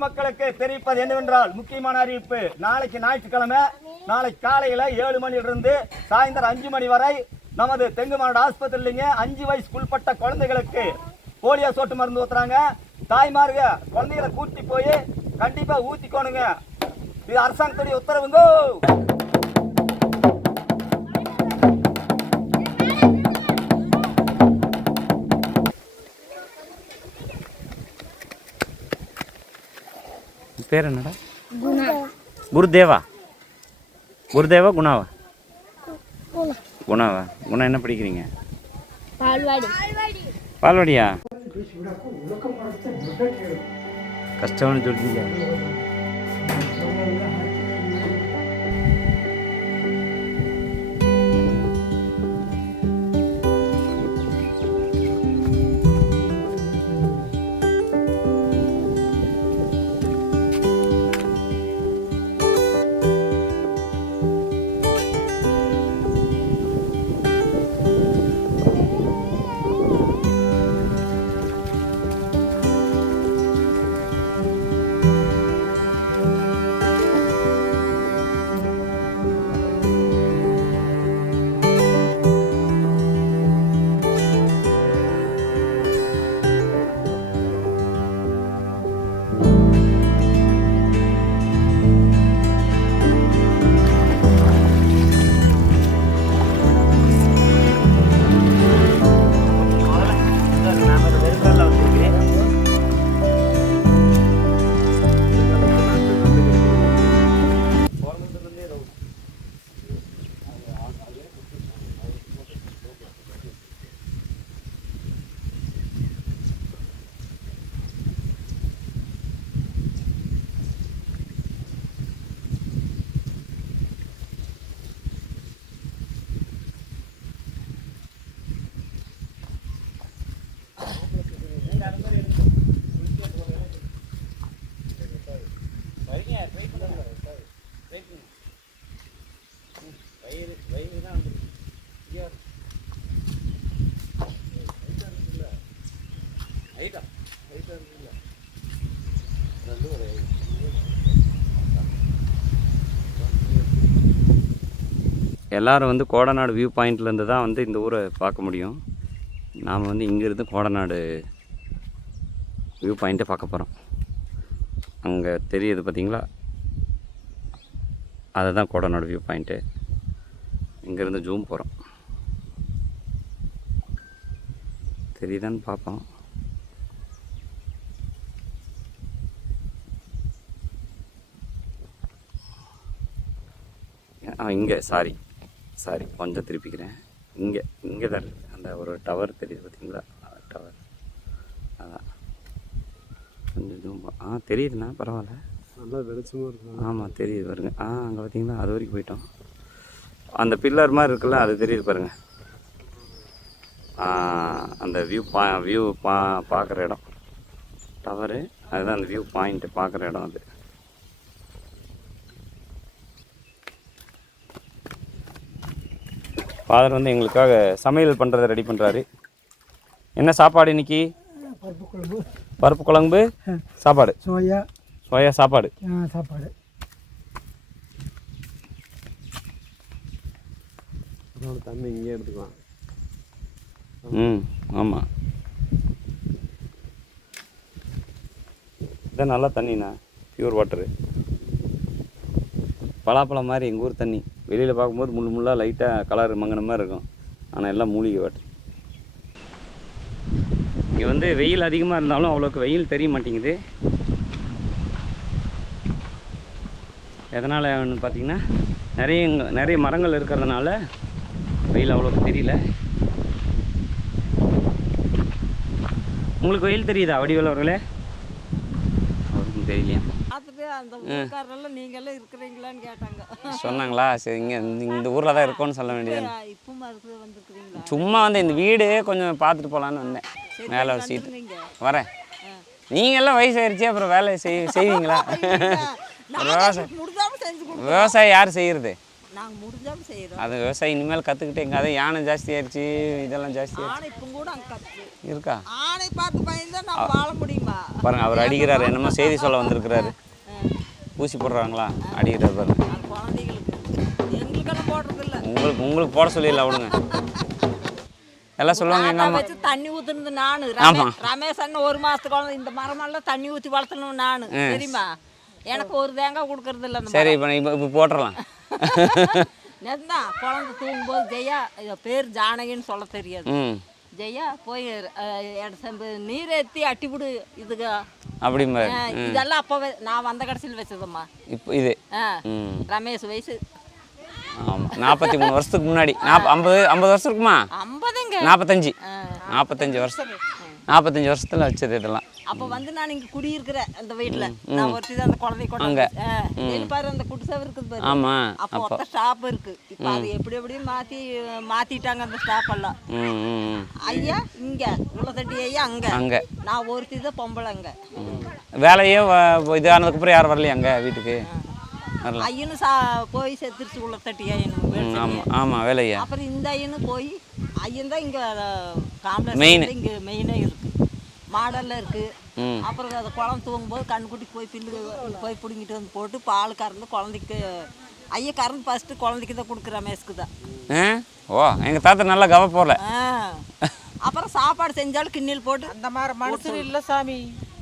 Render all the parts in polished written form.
பொதுமக்களுக்கு தெரிவிப்பது என்னவென்றால் முக்கியமான அறிவிப்பு. நாளைக்கு ஞாயிற்றுக்கிழமை, நாளை காலையில 7 மணியிலிருந்து சாயந்தரம் 5 மணி வரை நமது தெங்குமாடு ஆஸ்பத்திரியிலிங்க 5 வயசுக்குட்பட்ட குழந்தைகளுக்கு போலியோ சொட்டு மருந்து ஊத்துறாங்க. தாய்மார்க குழந்தைகளை கூட்டி போய் கண்டிப்பா ஊத்திக்கோணுங்க. இது அரசாங்கத்துடைய உத்தரவுங்க. பேர் என்னடா? குருதேவா. குருதேவா குணாவா? குணாவா? குணா என்ன படிக்கிறீங்க? பால்வாடியா? கஷ்டம்னு சொல்றீங்க. எல்லோரும் வந்து கோடநாடு வியூ பாயிண்ட்லேருந்து தான் வந்து இந்த ஊரை பார்க்க முடியும். நாம் வந்து இங்கேருந்து கோடநாடு வியூ பாயிண்ட்டை பார்க்க போகிறோம். அங்கே தெரியுது பார்த்தீங்களா, அதுதான் கோடநாடு வியூ பாயிண்ட்டு. இங்கேருந்து ஜூம் போகிறோம். தெரியுதான்னு பார்ப்போம். இங்கே சாரி கொஞ்சம் திருப்பிக்கிறேன். இங்கே தான் இருக்குது அந்த ஒரு டவர் தெரியுது பார்த்தீங்களா, டவர். அதான் கொஞ்சம் ஜூம் தெரியுதுண்ணா, பரவாயில்ல, நல்லா வெளிச்சமாக இருக்கு. ஆமாம் தெரியுது பாருங்க. அங்கே பார்த்தீங்களா, அது வரைக்கும் போயிட்டோம். அந்த பில்லர் மாதிரி இருக்குல்ல, அது தெரியுது பாருங்கள். அந்த வியூ பார்க்குற இடம் டவரு, அதுதான் அந்த வியூ பாயிண்ட்டு பார்க்குற இடம். அது ஃபாதர் வந்து எங்களுக்காக சமையல் பண்ணுறதை ரெடி பண்ணுறாரு. என்ன சாப்பாடு இன்னைக்கு? பருப்பு குழம்பு சாப்பாடு, சோயா சாப்பாடு. தண்ணி இங்கே எடுத்துக்கலாம். ஆமாம், இதான் நல்லா தண்ணிண்ணா, பியூர் வாட்டரு. பலாப்பழம் மாதிரி எங்கள் ஊர் தண்ணி. வெளியில் பார்க்கும்போது முள்ளாக லைட்டாக கலர் மங்கின மாதிரி இருக்கும், ஆனால் எல்லாம் மூலிகை வாட்டர். இங்கே வந்து வெயில் அதிகமாக இருந்தாலும் அவ்வளோக்கு வெயில் தெரிய மாட்டேங்குது. எதனால் பார்த்திங்கன்னா நிறைய மரங்கள் இருக்கிறதுனால வெயில் அவ்வளோக்கு தெரியல. உங்களுக்கு வெயில் தெரியுதா வடிவேல் அவர்களே? அவருக்கும் தெரியலையா? சொன்னாங்களா? சரி, இந்த ஊரில் தான் இருக்கோன்னு சொல்ல வேண்டியது. சும்மா வந்து இந்த வீடு கொஞ்சம் பார்த்துட்டு போகலான்னு வந்தேன். மேலே ஒரு சீட்டு வரேன். நீங்கள்லாம் வயசாயிருச்சு, அப்புறம் வேலை செய்வீங்களா? விவசாயம் யார் செய்கிறது? அது விவசாயம் இனிமேல் கற்றுக்கிட்டு எங்கே, அதை யானை ஜாஸ்தி ஆயிடுச்சு, இதெல்லாம் ஜாஸ்தி ஆயிடுச்சு. இருக்கா? ஆனை பார்த்து பயந்தா நான் வாழ முடியுமா? பாருங்க அவர் அடிக்கிறாரு, என்னமோ செய்தி சொல்ல வந்திருக்கிறாரு. ஊசி போடுறாங்களா? அடிக்கிறார் பாருங்க. அது குழந்தைகளுக்கு, எங்களுக்கெல்லாம் போடுறது இல்லை. உங்களுக்கு போட சொல்லிடல விடுங்க. எல்லாம் சொல்லுவாங்க எங்கள் அம்மா வச்சு தண்ணி ஊற்றுனது நான். ரமேஷ் அண்ணன் 1 மாதத்துக்கு குழந்தை இந்த மரமெல்லாம் தண்ணி ஊற்றி வளர்த்தணும் நான், தெரியுமா? எனக்கு ஒரு தேங்காய் கொடுக்கறது இல்லை. சரி இப்போ போட்டுடலாம். நேர்தான் குழந்தை தூங்கும்போது ஜெயா, பேர் ஜானகின்னு சொல்ல தெரியாது. ஜெயா போய் நீர் ஏற்றி அட்டிவிடு இதுக்கு அப்படிமா. இதெல்லாம் அப்போவே நான் வந்த கடைசியில் வச்சதம்மா. இப்போ இது ரமேஷ் வயசு. ஆமாம் 43 வருஷத்துக்கு முன்னாடி. 50 வருஷம் இருக்குமா? 45 வருஷம். 45 வருஷத்துல வச்சது இதெல்லாம். அப்போ வந்து நான் இங்கே குடியிருக்கிறேன் அந்த வீட்டில். நான் ஒருத்தி தான் அந்த குழந்தை கொண்டாங்க. பாரு அந்த குடிசை இருக்குது பாரு. ஆமாம். அப்போ ஒத்த ஸ்டாப் இருக்கு. இப்போ அது எப்படியும் மாற்றிட்டாங்க அந்த ஸ்டாப் எல்லாம். ஐயா இங்கே உள்ளத்தட்டி ஐயா அங்கே. நான் ஒருத்தி தான் பொம்பளை அங்கே. வேலையே இது ஆனதுக்கப்புறம் யாரும் வரலையா அங்கே வீட்டுக்கு? ஐயனு போய் செத்துருச்சு உள்ளத்தட்டியா. ஆமாம் ஆமாம் வேலையா. அப்புறம் இந்த ஐயனு போய் ஐயன் தான் இங்கே காம்ப்ளெக்ஸ் இங்கே மெயினே இருக்கு. மாடெல்லாம் இருக்கு. அப்புறம் அதை குழந்தை தூங்கும்போது கண்ணுக்குட்டிக்கு போய் பில்லு போய் பிடிங்கிட்டு வந்து போட்டு பால் கறந்து குழந்தைக்கு ஐயா கறந்து ஃபஸ்ட்டு குழந்தைக்கு தான் கொடுக்குற ரமேஷ்க்கு தான். ஓ எங்கள் தாத்தா நல்லா கவ போகல. அப்புறம் சாப்பாடு செஞ்சாலும் கிண்ணில் போட்டு அந்த மாதிரி மனுஷர் இல்லை சாமி.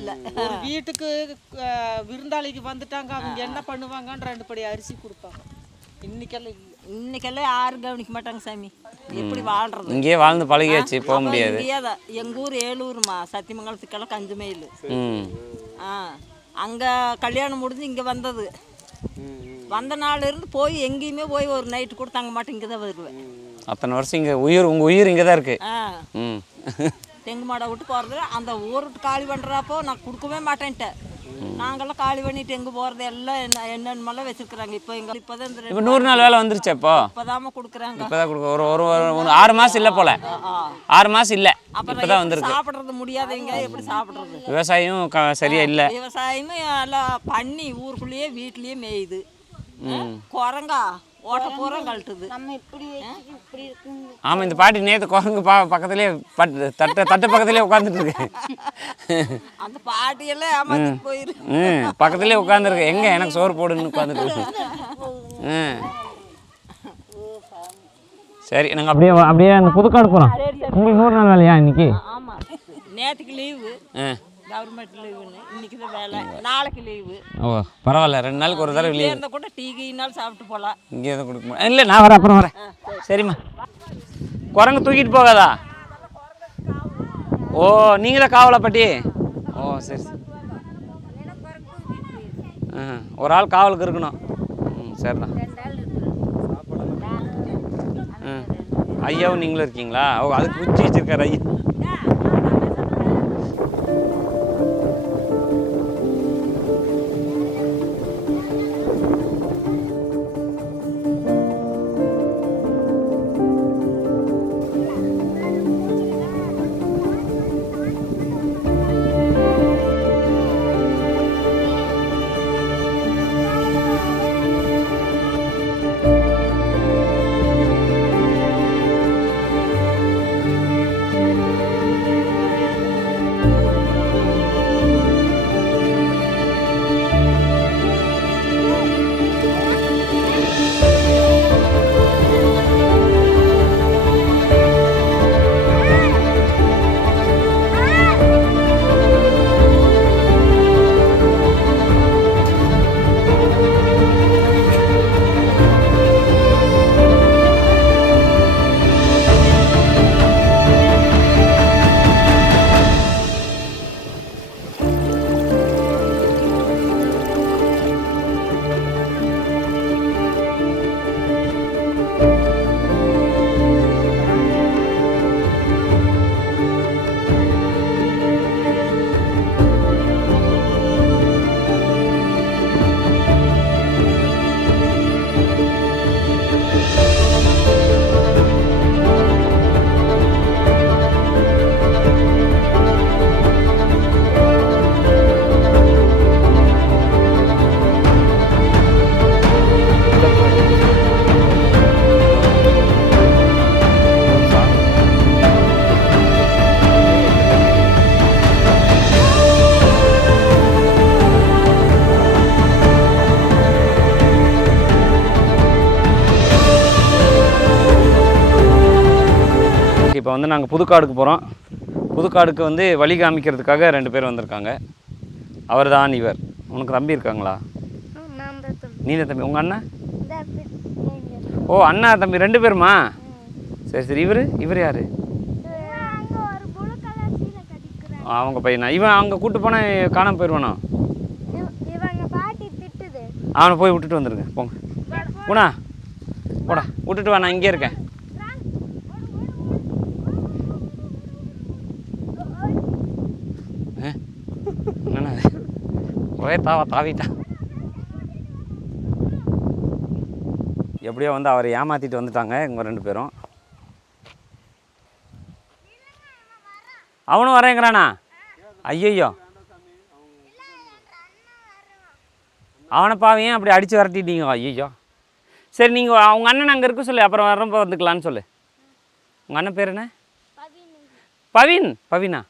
இல்லை ஒரு வீட்டுக்கு விருந்தாளிக்கு வந்துட்டாங்க, அவங்க என்ன பண்ணுவாங்கன்னு 2 படி அரிசி கொடுப்பாங்க. இன்னைக்கெல்லாம் யாரும் கவனிக்க மாட்டாங்க சாமி. எப்படி வாழ்றது? இங்கேயே வாழ்ந்து பழகியாச்சு, போக முடியாது. எங்கள் ஊர் ஏலூர்மா, சத்தியமங்கலத்துக்கெல்லாம் கஞ்சுமயில். அங்கே கல்யாணம் முடிஞ்சு இங்கே வந்தது. வந்த நாள் இருந்து போய் எங்கேயுமே போய் ஒரு நைட்டு கூட தங்க மாட்டேன், இங்கே தான் வருவேன். அத்தனை வருஷம் இங்கே உங்கள் உயிர் இங்கே தான் இருக்கு. தெங்கு மாடை விட்டு போகிறது அந்த ஊர் விட்டு காலி பண்ணுறப்போ நான் கொடுக்கவே மாட்டேன்ட்டேன். நாங்கள்லாம் காலி பண்ணிட்டு எங்கே போகிறது எல்லாம் என்னென்னமெல்லாம் வச்சுருக்குறாங்க. இப்போ எங்களுக்கு இப்போ தான் இப்போ 100 நாள் வேலை வந்துருச்சு. இப்போதாம கொடுக்குறாங்க. இப்போ தான் கொடுக்க ஒரு 6 மாதம் இல்லை போல. 6 மாதம் இல்லை, இப்போ தான் வந்துருக்கு. சாப்பிட்றது முடியாதவங்க எப்படி சாப்பிட்றது? விவசாயம் சரியா இல்லை. விவசாயமும் எல்லாம் பண்ணி ஊருக்குள்ளேயே வீட்லேயே மேயுது. குரங்கா ஓட்ட பூரா கழட்டுது. ஆமாம் இந்த பாட்டி நேற்று குரங்கு பக்கத்துலேயே தட்டு பக்கத்துலேயே உட்காந்துட்டு இருக்கு. அந்த பாட்டியெல்லாம் ஏமாத்தி போயிரு. பக்கத்துலேயே உட்காந்துருக்கு. எங்கே எனக்கு சோறு போடுன்னு உட்காந்துட்டு இருக்கு. சரி நாங்கள் அப்படியே அந்த புதுக்காடு போகிறோம். உங்களுக்கு 100 நாள் வேலையா இன்னைக்கு? ஆமாம் நேற்றுக்கு லீவு, கவர்மெண்ட் லீவுன்னு. இன்னைக்கு தான் வேலை, நாளைக்கு லீவு. ஓ பரவாயில்ல, 2 நாளுக்கு ஒரு தடவை லீவு இருந்தால் கூட டீ கீனாலும் சாப்பிட்டு போகலாம். இங்கே எதுவும் கொடுக்க முடியும் இல்லை, நான் வரேன் அப்புறம் வரேன். சரிம்மா. குரங்கு தூக்கிட்டு போகாதா? ஓ நீங்கள் தான் காவலா பாட்டி? ஓ சரி சரி. ஒரு ஆள் காவலுக்கு இருக்கணும். சரிதான். ஐயாவும் நீங்களும் இருக்கீங்களா? ஓ அதுக்கு குச்சி வச்சிருக்காரு ஐயா. இப்போ வந்து நாங்கள் புதுக்காடுக்கு போகிறோம். புதுக்காடுக்கு வந்து வழி காமிக்கிறதுக்காக 2 பேர் வந்திருக்காங்க. அவர் தான் இவர். உனக்கு தம்பி இருக்காங்களா? நீ தான் தம்பி. உங்கள் அண்ணன்? ஓ, அண்ணா தம்பி 2 பேருமா? சரி சரி. இவர் யார்? அவங்க பையனா? இவன் அங்கே கூப்பிட்டு போனால் காணாமல் போயிடுவானோ? அவனை போய் விட்டுட்டு வந்துடுங்க. போங்க குணா, போடா விட்டுட்டு வா, நான் இங்கே இருக்கேன். என்னண்ணா ஒரே தாவிட்டான். எப்படியோ வந்து அவரை ஏமாற்றிட்டு வந்துட்டாங்க இவங்க 2 பேரும். அவனும் வரேங்கிறானா? ஐயோ, அவனை பாவையும் அப்படி அடித்து விரட்டிட்டீங்க. ஐயோ, சரி நீங்கள் அவங்க அண்ணன் அங்கே இருக்க சொல்லு, அப்புறம் வரப்போ வந்துக்கலான்னு சொல்லு. உங்கள் அண்ணன் பேர் என்ன? பவினா?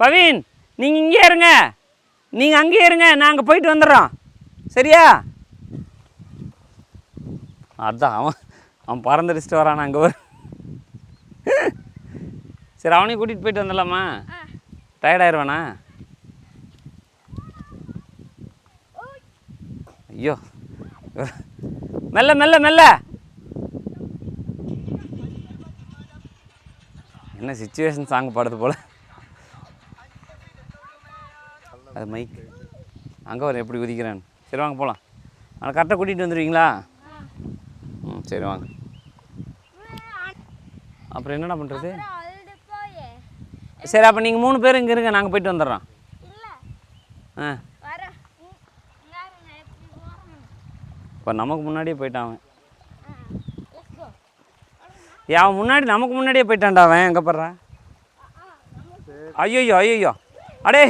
பவின், நீங்கள் இங்கே இருங்க, நீங்கள் அங்கேயே இருங்க, நாங்கள் போயிட்டு வந்துடுறோம், சரியா? அதான் அவன் பறந்துடிச்சிட்டு வரான் அங்கே ஒரு. சரி, அவனையும் கூட்டிகிட்டு போயிட்டு வந்துடலாமா? டயர்டாயிருவானா? ஐயோ, மெல்ல மெல்ல மெல்ல. என்ன சிச்சுவேஷன் சாங் பாடுது போல். அது மைக் அங்கே வர எப்படி குதிக்கிறான்னு. சரி வாங்க போகலாம். ஆனால் கரெக்டாக கூட்டிகிட்டு வந்துடுவீங்களா? சரி வாங்க. அப்புறம் என்னடா பண்ணுறது? சரி, அப்போ நீங்கள் 3 பேர் இங்கே இருங்க, நாங்கள் போயிட்டு வந்துடுறோம். இப்போ நமக்கு முன்னாடியே போயிட்டான் அவன். அவன் முன்னாடி நமக்கு முன்னாடியே போயிட்டான்டா அவன். எங்கே போடுறா? ஐயோ அடே,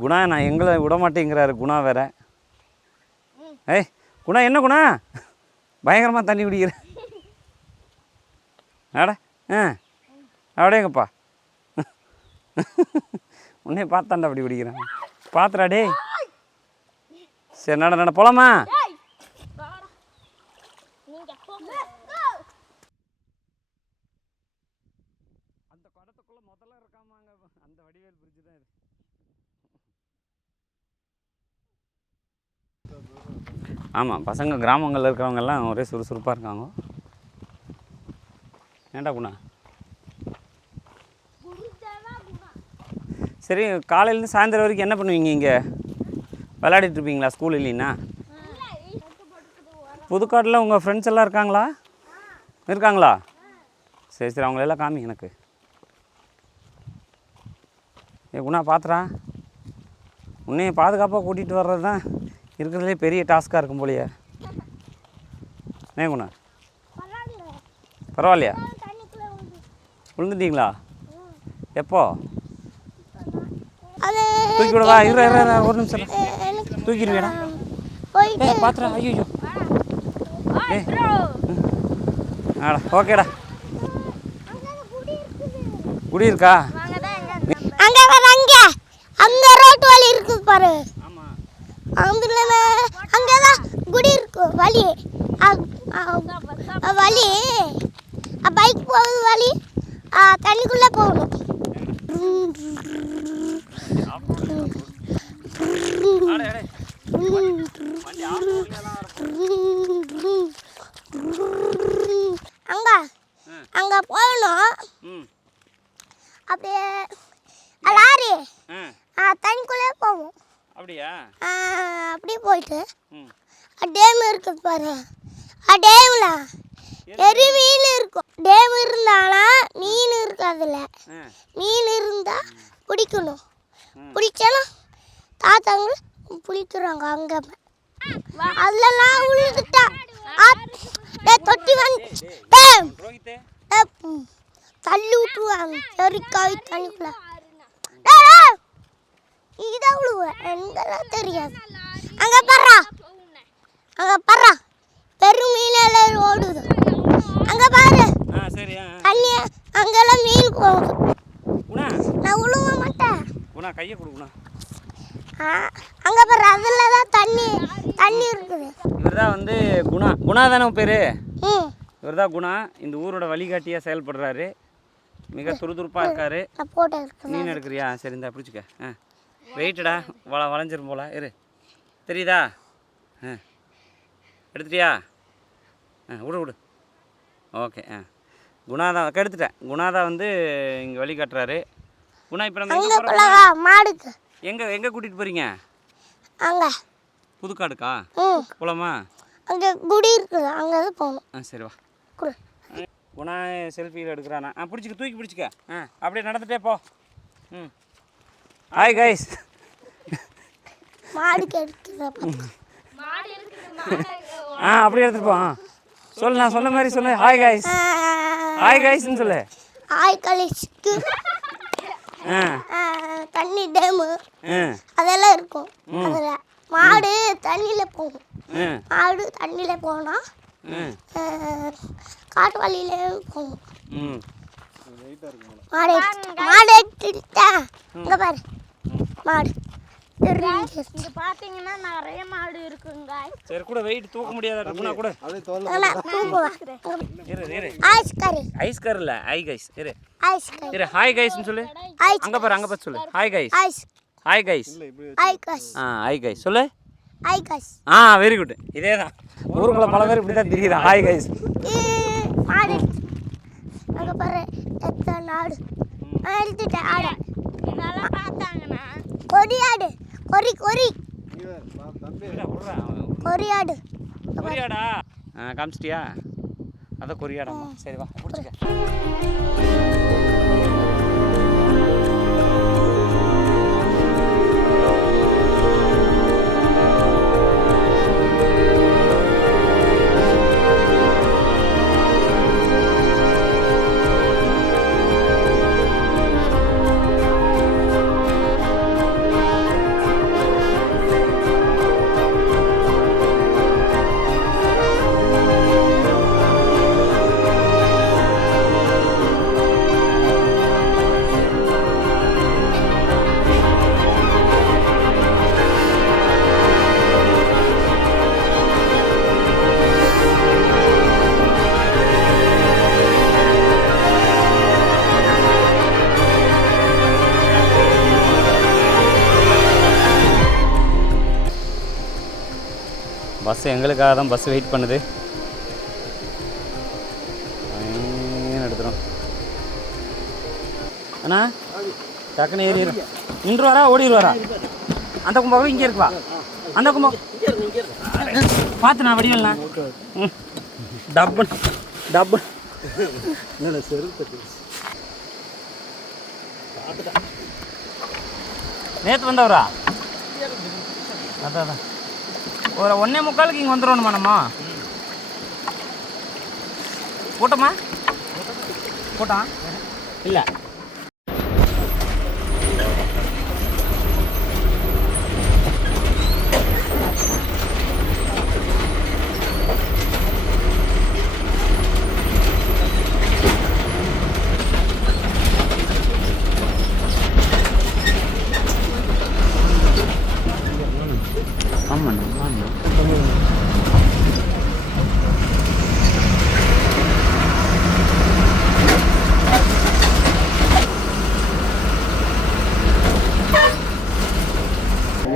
குணா நான் எங்களை விட மாட்டேங்கிறாரு குணா வேற. ஏய் குணா, என்ன குணா பயங்கரமாக தண்ணி குடிக்கிற? அட அப்படியேங்கப்பா, உன்னே பார்த்தாண்டா அப்படி குடிக்கிறேன். பார்த்துடா டே. சரி நட போலாமா? அந்த குடத்துக்குள்ள முதல்ல இருக்காமாங்க, அந்த வடிவேல் பிரிட்ஜ் தான் இது. ஆமாம், பசங்க கிராமங்களில் இருக்கிறவங்கெல்லாம் ஒரே சுறுசுறுப்பாக இருக்காங்க. ஏண்டா குணா? சரி, காலையிலேருந்து சாயந்தரம் வரைக்கும் என்ன பண்ணுவீங்க? இங்கே விளையாடிட்டு இருப்பீங்களா ஸ்கூல் இல்லைன்னா? புதுக்காட்டில் உங்கள் ஃப்ரெண்ட்ஸ் எல்லாம் இருக்காங்களா? சரி அவங்களெல்லாம் காமி எனக்கு. குணா பார்த்துறா, உன்னைய பாதுகாப்பாக கூட்டிகிட்டு வர்றது தான் இருக்கிறதுலே பெரிய டாஸ்காக இருக்கும் போலையே. குணா பரவாயில்லையா? விழுந்துட்டீங்களா? எப்போ? தூக்கி விடவா? ஒரு நிமிஷம் தூக்கிடுவேடா. பார்த்துடா. ஐயோ ஆடா, ஓகேடா. குடி இருக்கா? அங்க ரோட்டு வழி இருக்கு பாரு. அங்கதான் குடி இருக்கு வழி. வழி பைக் போகுது வழி, தண்ணிக்குள்ள போகணும். அங்க போகணும். அப்படியே லாரி தண்ணிக்குள்ளே போகும். அப்படியா? அப்படியே போயிட்டு டேம் இருக்குது பாரு. டேம்ல பெரிய மீன் இருக்கும். டேம் இருந்தாலும் மீன் இருக்காதுல்ல. மீன் இருந்தா பிடிக்கணும். பிடிச்சாலும் தாத்தாங்க பிடிக்கிறாங்க. அங்க அதெல்லாம் உழுதுட்டா தொட்டி வந்து தள்ளி விட்டுருவாங்க. செரிக்காய் தண்ணிக்குள்ள இதான் விழுவேன். எங்கெல்லாம் தெரியாது. அங்க பர்றா பெரும் மீன் எல்லாம் ஓடுது. அங்க பாரு தண்ணி, அங்கெல்லாம் மீன் போகுது. நான் குணா கையை கொடுக்கணும். அங்கே பாரு அதில் தான் தண்ணி இருக்குது. இவர் தான் வந்து குணா தானே பேர்? ம். இவர் தான் குணா. இந்த ஊரோட வழிகாட்டியாக செயல்படுறாரு. மிக துருதுருப்பாக இருக்காரு. போட்டோ இருக்கு. மீன் எடுக்கிறியா? சரி இந்தா பிடிச்சிக்க. வெயிட்டடா வளைஞ்சிரும் போல. இரு தெரியுதா? எடுத்துட்டியா? விடு. ஓகே. குணா தான் கெடுத்துட்டேன். குணா தான் வந்து இங்கே வழி காட்டுறாரு. குணா இப்போ நம்ம எங்கே போகிறோம்? மாடுக்கு. எங்கே கூட்டிகிட்டு போகிறீங்க? அங்கே புதுக்காடுக்கா? போகலாமா? அங்கே குடி இருக்குது, அங்கே போகணும். சரி வா. குணா செல்ஃபியில் எடுக்கிறானா? பிடிச்சிக்க, தூக்கி பிடிச்சிக்க. அப்படியே நடந்துட்டே போ. Hi guys. மாடுக்கு எடுத்துக்கிறேன். அப்படியே எடுத்துட்டு போ. சொல்லு, நான் சொன்ன மாதிரி சொல்லு. Hi guys. ஹாய் கைஸ்ன்னு சொல்லு. ஹாய் கைஸ்க்கு. தண்ணி டேமு அதெல்லாம் இருக்கும். அதில் மாடு தண்ணியில் போகும். மாடு தண்ணியில் போனால் காட்டு வழியிலே போகும். மாடு எடுத்துட்டா இங்கே பாரு மாடு. இங்க பாத்தீங்கன்னா நிறைய மாடு இருக்குங்க. சரி கூட வெயிட் தூக்க முடியாத இருக்குனா கூட. ஐஸ் கர் இல்ல ஐ கைஸ். இரு ஹாய் கைஸ்னு சொல்லு. அங்க பாரு சொல்லு. Hi guys. Hi guys. Hi guys சொல்லு. Hi guys. Very good. இதேதான் ஊருக்குள்ள பல பேர் இப்படி தான் தெரியுது. Hi guys. மாடு அங்க பாரு எத்தனை நாடு எடுத்துட்ட ஆடு. இதெல்லாம் பார்த்தாங்கன்னா கொடியாடு. கொரி கொரியாடு. கொரியாடா? காமிச்சிட்டியா? அதான் கொரியாடாமா. சரி வா பிடிச்சிக்க. பஸ் எங்களுக்காக தான் பஸ் வெயிட் பண்ணுது. எடுத்துரும் அண்ணா டக்குன்னு ஏறி நின்றுவாரா ஓடிடுவாரா? அந்த கும்பகம் இங்கே இருக்குவா. அந்த கும்பகம் பார்த்து நான் வடிவல்ண்ணா. டப்பு நேற்று வந்தவரா? அதான் ஒரு 1:45 இங்கே வந்துடணுமா நம்ம? கூட்டமா? கூட்டம் இல்லை. ஆமாண்ணா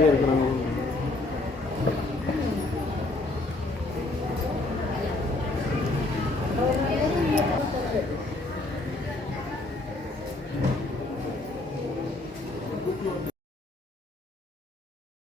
இருக்கிறாங்க.